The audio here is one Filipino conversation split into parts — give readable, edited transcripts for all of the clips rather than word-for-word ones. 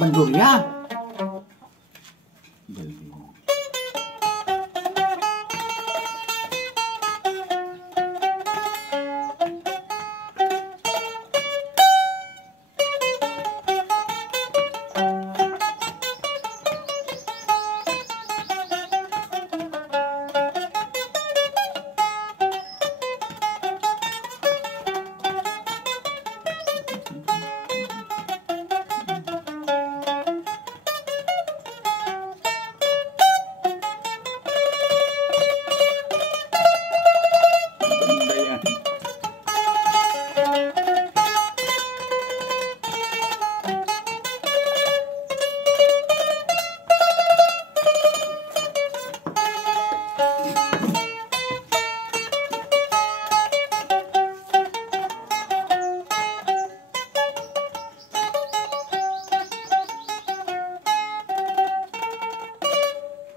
Bandurya.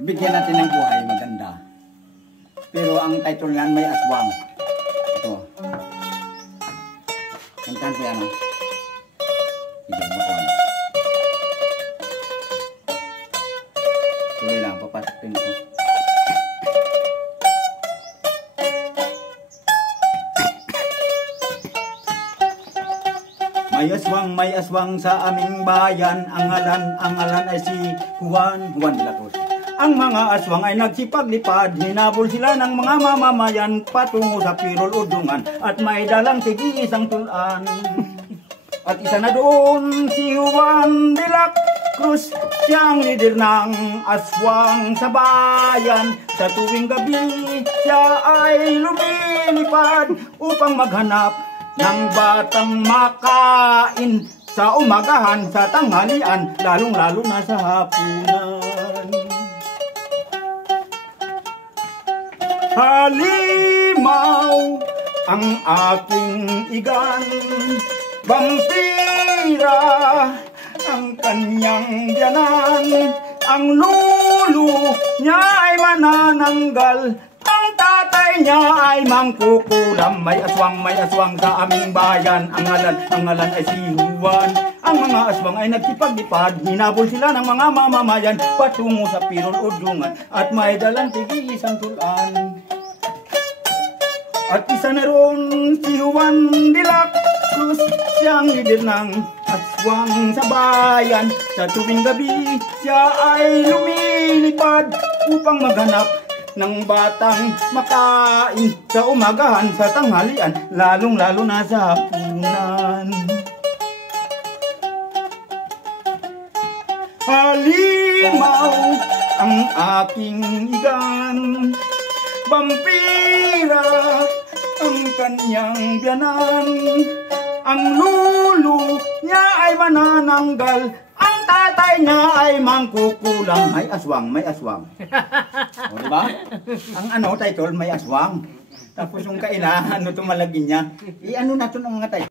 Bigyan natin ng buhay, maganda. Pero ang title niyan may aswang. Ito. Kantaan ko yan, ha? Hindi mo ko. Tuloy lang, papasakin ko. May aswang sa aming bayan. Ang ngalan ay si Juan de la Cruz. Ang mga aswang ay nagsipaglipad, hinabol sila ng mga mamamayan patungo sa Pirol Udungan at may dalang tig-iisang tulan. At isa na doon si Juan de la Cruz, siyang lider ng aswang sa bayan. Sa tuwing gabi siya ay lumilipad upang maghanap ng batang makain sa umagahan, sa tanghalian, lalong-lalo na sa hapunan. Halimaw ang aking igan, vampira ang kanyang biyanan. Ang lulo niya ay manananggal, ang tatay niya ay mangkukulam. May aswang sa aming bayan. Ang ngalan ay si Juan. Ang mga aswang ay nagsipaglipad, hinabol sila ng mga mamamayan patungo sa Pirol Udungan at may dalang tig-iisang tulan. At isa na ron si Juan de la Cruz, siyang lider ng aswang sa bayan. Sa tuwing gabi siya ay lumilipad upang maghanap ng batang makain sa umagahan, sa tanghalian, lalong-lalo na sa hapunan. Halimaw ang aking igan, vampira ang kanyang biyanan. Ang lulo niya ay manananggal, ang tatay niya ay mangkukulam. May aswang. O, diba? Ang title, may aswang. Tapos yung kailangan, tumalagin niya. I-ano natin ang mga title.